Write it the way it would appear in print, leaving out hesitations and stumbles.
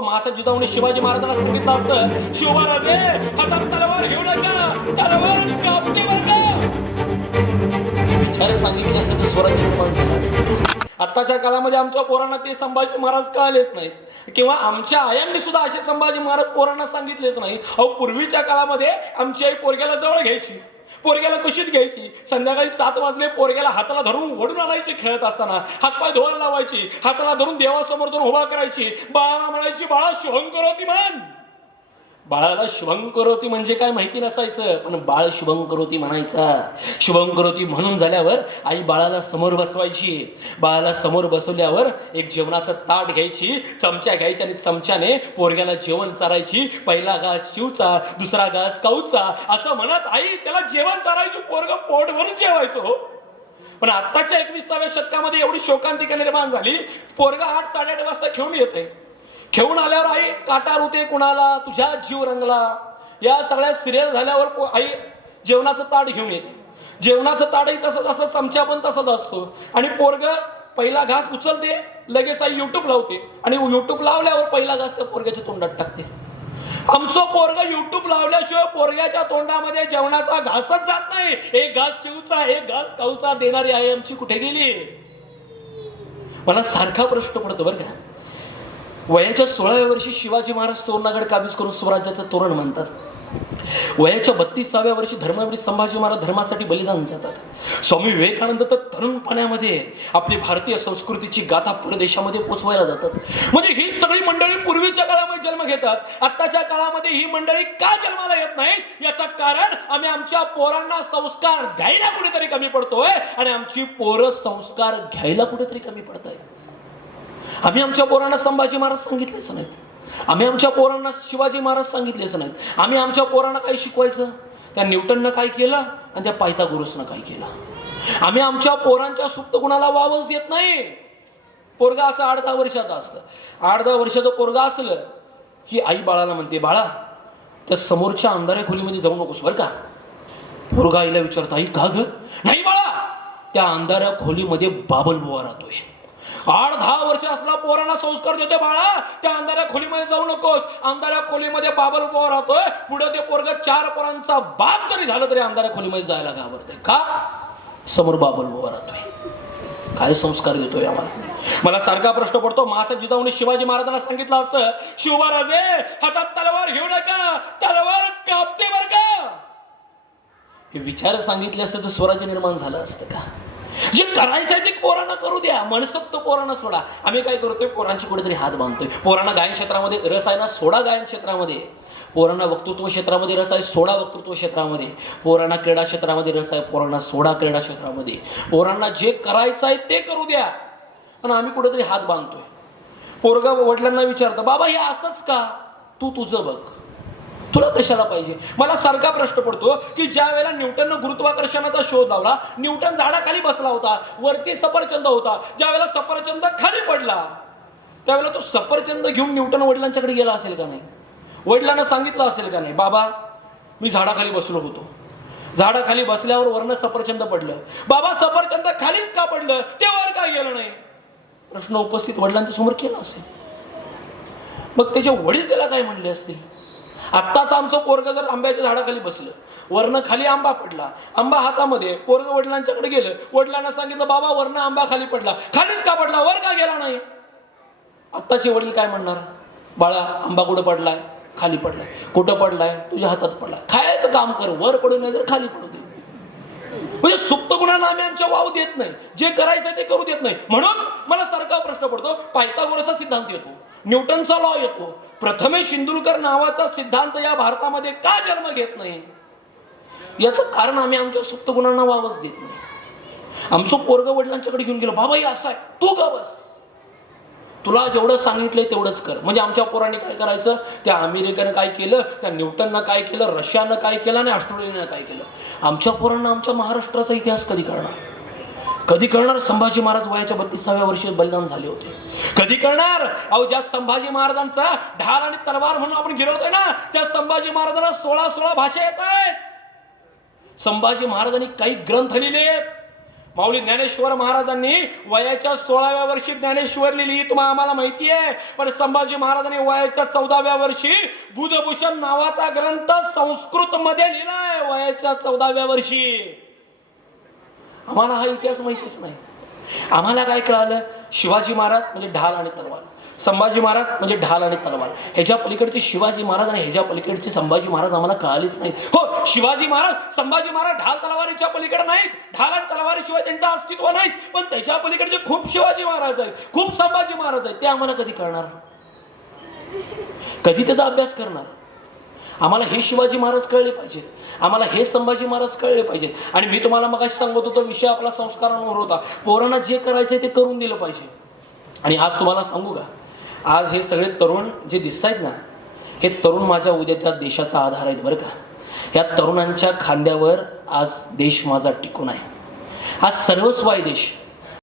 महाराज जिजाऊने शिवाजी महाराजांना सांगितलं असतं, शिवराजे हातात तलवार घेऊ नका, तलवार कापते बरं का. विचार सांगितले असतं तर स्वराज्य निर्माण झालं असतं. आत्ताच्या काळामध्ये आमच्या पोरांना ते संभाजी महाराज कळलेच नाहीत, किंवा आमच्या आयांनी सुद्धा असे संभाजी महाराज पोरांना सांगितलेच नाही. अहो, पूर्वीच्या काळामध्ये आमची आई पोरग्याला जवळ घ्यायची, पोरग्याला कशीच घ्यायची, संध्याकाळी 7 वाजले पोरग्याला हाताला धरून ओढून आणायची, खेळत असताना हातपाय धुवायला लावायची, हाताला धरून देवासमोर धरून उभा करायची, बाळाला म्हणायची, बाळा शुभं करोती म्हण. बाळाला शुभं करोती म्हणजे काय माहिती नसायचं, पण बाळ शुभं करोती म्हणायचा. शुभं करोती म्हणून झाल्यावर आई बाळाला समोर बसवायची. बाळाला समोर बसवल्यावर एक जेवणाचं ताट घ्यायची, चमचा घ्यायची आणि चमच्याने पोरग्याला जेवण चारायची. पहिला घास शिवचा, दुसरा घास काऊचा, असं म्हणत आई त्याला जेवण चारायची. पोरगं पोट भरून जेवायचं. हो, पण आत्ताच्या 21व्या शतकामध्ये एवढी शोकांतिका निर्माण झाली, पोरगा 8-8:30 वाजता खेळून येते. खेळून आल्यावर आई काटा रुते, कुणाला तुझ्या जीव रंगला, या सगळ्या सिरियल झाल्यावर आई जेवणाचं ताट घेऊन येते. जेवणाचं ताटही तसंच असं, चमचा पण तसंच असतो. आणि पोरग पहिला घास उचलते, लगेच आई युट्यूब लावते आणि युट्यूब लावल्यावर पहिला घास त्या पोरग्याच्या तोंडात टाकते. आमचं पोरग युट्यूब लावल्याशिवाय पोरग्याच्या तोंडामध्ये जेवणाचा घासच जात नाही. एक घास चिवचा, एक घास काऊचा देणारी आई आमची कुठे गेली. मला सारखा प्रश्न पडतो बरं का. वयाच्या 16व्या वर्षी शिवाजी महाराज तोरणागड काबीज करून स्वराज्याचं तोरण म्हणतात. वयाच्या 32व्या वर्षी धर्मवीर संभाजी महाराज धर्मासाठी बलिदान जातात. स्वामी विवेकानंद तर तरुणपणामध्ये आपली भारतीय संस्कृतीची गाथा परदेशामध्ये पोचवायला जातात. म्हणजे ही सगळी मंडळी पूर्वीच्या काळामध्ये जन्म घेतात, आत्ताच्या काळामध्ये ही मंडळी का जन्माला येत नाही, याचं कारण आम्ही आमच्या पोरांना संस्कार द्यायला कुठेतरी कमी पडतोय आणि आमची पोरं संस्कार घ्यायला कुठेतरी कमी पडत आहेत. आम्ही आमच्या पोरांना संभाजी महाराज सांगितलेच नाहीत, आम्ही आमच्या पोरांना शिवाजी महाराज सांगितलेच नाहीत. आम्ही आमच्या पोरांना काय शिकवायचं, त्या न्यूटननं काय केलं आणि त्या पायथागोरसनं काय केलं. आम्ही आमच्या पोरांच्या सुप्त गुणाला वावच देत नाही. पोरगा असं 8-10 वर्षाचं असतं, 8-10 वर्षाचं पोरगा असलं की आई बाळाला म्हणते, बाळा त्या समोरच्या अंधाऱ्या खोलीमध्ये जाऊ नकोस बरं का. पोरगा आईला विचारतो, आई का ग. नाही बाळा, त्या अंधाऱ्या खोलीमध्ये बाबल बुवा राहतोय. 8-10 वर्ष असला पोरांना संस्कार देतोय, बाळा त्या अंधाऱ्या खोलीमध्ये जाऊ नकोस, अंधाऱ्या खोलीमध्ये बाबल बुवा राहतोय. पुढे ते पोरग 4 पोरांचा बाप जरी झालं तरी अंधाऱ्या खोलीमध्ये जायला घाबरतंय. का? समोर बाबल बुवा राहतोय. काय संस्कार देतोय आम्हाला. मला सारखा प्रश्न पडतो, महाराज जिजाऊने शिवाजी महाराजांना सांगितलं असतं, शिवराजे हातात तलवार घेऊ नका, तलवार कापते बरं का. हे विचार सांगितले असते तर स्वराज्य निर्माण झालं असतं का. जे करायचंय ते पोरांना करू द्या, मनसोक्त पोरांना सोडा. आम्ही काय करतोय, पोरांची कुठेतरी हात बांधतोय. पोरांना गायन क्षेत्रामध्ये रस आहे ना, सोडा गायन क्षेत्रामध्ये. पोरांना वक्तृत्व क्षेत्रामध्ये रस आहे, सोडा वक्तृत्व क्षेत्रामध्ये. पोरांना क्रीडा क्षेत्रामध्ये रस आहे, पोरांना सोडा क्रीडा क्षेत्रामध्ये. पोरांना जे करायचं आहे ते करू द्या, पण आम्ही कुठेतरी हात बांधतोय. पोरगा वडिलांना विचारतं, बाबा हे असंच का, तू तुझं बघ, तुला कशाला पाहिजे. मला सारखा प्रश्न पडतो की ज्या वेळेला न्यूटननं गुरुत्वाकर्षणाचा शोध लावला, न्यूटन झाडाखाली बसला होता, वरती सफरचंद होता. ज्या वेळेला सफरचंद खाली पडला त्यावेळेला तो सफरचंद घेऊन न्यूटन वडिलांच्याकडे गेला असेल का नाही, वडिलांना सांगितलं असेल का नाही, बाबा मी झाडाखाली बसलो होतो, झाडाखाली बसल्यावर वरनं सफरचंद पडलं, बाबा सफरचंद खालीच का पडलं, ते वर का गेलं नाही. प्रश्न उपस्थित वडिलांच्या समोर केला असेल. मग त्याचे वडील त्याला काय म्हणले असतील. आत्ताच आमचं पोरग जर आंब्याच्या झाडाखाली बसलं, वरनं खाली आंबा पडला, आंबा हातामध्ये, पोरग वडिलांच्याकडे गेलं, वडिलांना सांगितलं, बाबा वरनं आंबा खाली पडला, खालीच का पडला, वर का गेला नाही. आत्ताचे वडील काय म्हणणार, बाळा आंबा कुठं पडलाय, खाली पडलाय. कुठं पडलाय, तुझ्या हातात पडला. खायचं काम कर, वर पडू नये तर खाली पडू दे. म्हणजे सुप्त गुणांना आम्ही आमच्या वाव देत नाही, जे करायचं ते करू देत नाही. म्हणून मला सारखा प्रश्न पडतो, पायथागोरसचा सिद्धांत येतो, न्यूटनचा लॉ येतो, प्रथमेश इंदुरकर नावाचा सिद्धांत या भारतामध्ये का जन्म घेत नाही. याचं कारण आम्ही आमच्या सुप्त गुणांना वावच देत नाही. आमचं पोरग वडिलांच्याकडे घेऊन गेलो, बाबा हे असं आहे, तू ग बस, तुला जेवढं सांगितलंय तेवढंच कर. म्हणजे आमच्या पोरांनी काय करायचं, त्या अमेरिकेनं काय केलं, त्या न्यूटननं काय केलं, रशियानं काय केलं आणि ऑस्ट्रेलियानं काय केलं. आमच्या पोरांना आमच्या महाराष्ट्राचा इतिहास कधी कळणार, कधी कळणार. संभाजी महाराज वयाच्या 32व्या वर्षी बलिदान झाले होते, कधी कळणार. अहो ज्या संभाजी महाराजांचा ढाल आणि तलवार म्हणून आपण गिरवतोय ना, त्या संभाजी महाराजांना 16 भाषा येत आहेत. संभाजी महाराजांनी काही ग्रंथ लिहिलेत, माऊली ज्ञानेश्वर महाराजांनी वयाच्या 16व्या वर्षी ज्ञानेश्वर लिहिली, तुम्हाला आम्हाला माहिती आहे. पण संभाजी महाराजांनी वयाच्या 14व्या वर्षी बुधभूषण नावाचा ग्रंथ संस्कृत मध्ये लिहिलाय. वयाच्या 14व्या वर्षी. आम्हाला हा इतिहास माहितीच नाही. आम्हाला काय कळालं, शिवाजी महाराज म्हणजे ढाल आणि तलवार, संभाजी महाराज म्हणजे ढाल आणि तलवार. ह्याच्या पलीकडचे शिवाजी महाराज आणि ह्याच्या पलीकडचे संभाजी महाराज आम्हाला कळालीच नाही. हो, शिवाजी महाराज संभाजी महाराज ढाल तलवारीच्या पलीकडे नाहीत, ढाल आणि तलवारीशिवाय त्यांचं अस्तित्व नाही. पण त्याच्या पलीकडचे खूप शिवाजी महाराज आहेत, खूप संभाजी महाराज आहेत. ते आम्हाला कधी कळणार, कधी त्याचा अभ्यास करणार. आम्हाला हे शिवाजी महाराज कळले पाहिजे, आम्हाला हे संभाजी महाराज कळले पाहिजे. आणि मी तुम्हाला मगाशी सांगत होतो, विषय आपला संस्कारांवर होता. पोरांना जे करायचे ते करून दिलं पाहिजे. आणि आज तुम्हाला सांगू का, आज हे सगळे तरुण जे दिसत आहेत ना, हे तरुण माझ्या उद्याच्या देशाचा आधार आहेत बरं का. या तरुणांच्या खांद्यावर आज देश माझा टिकून आहे. आज सर्वस्व आहे देश.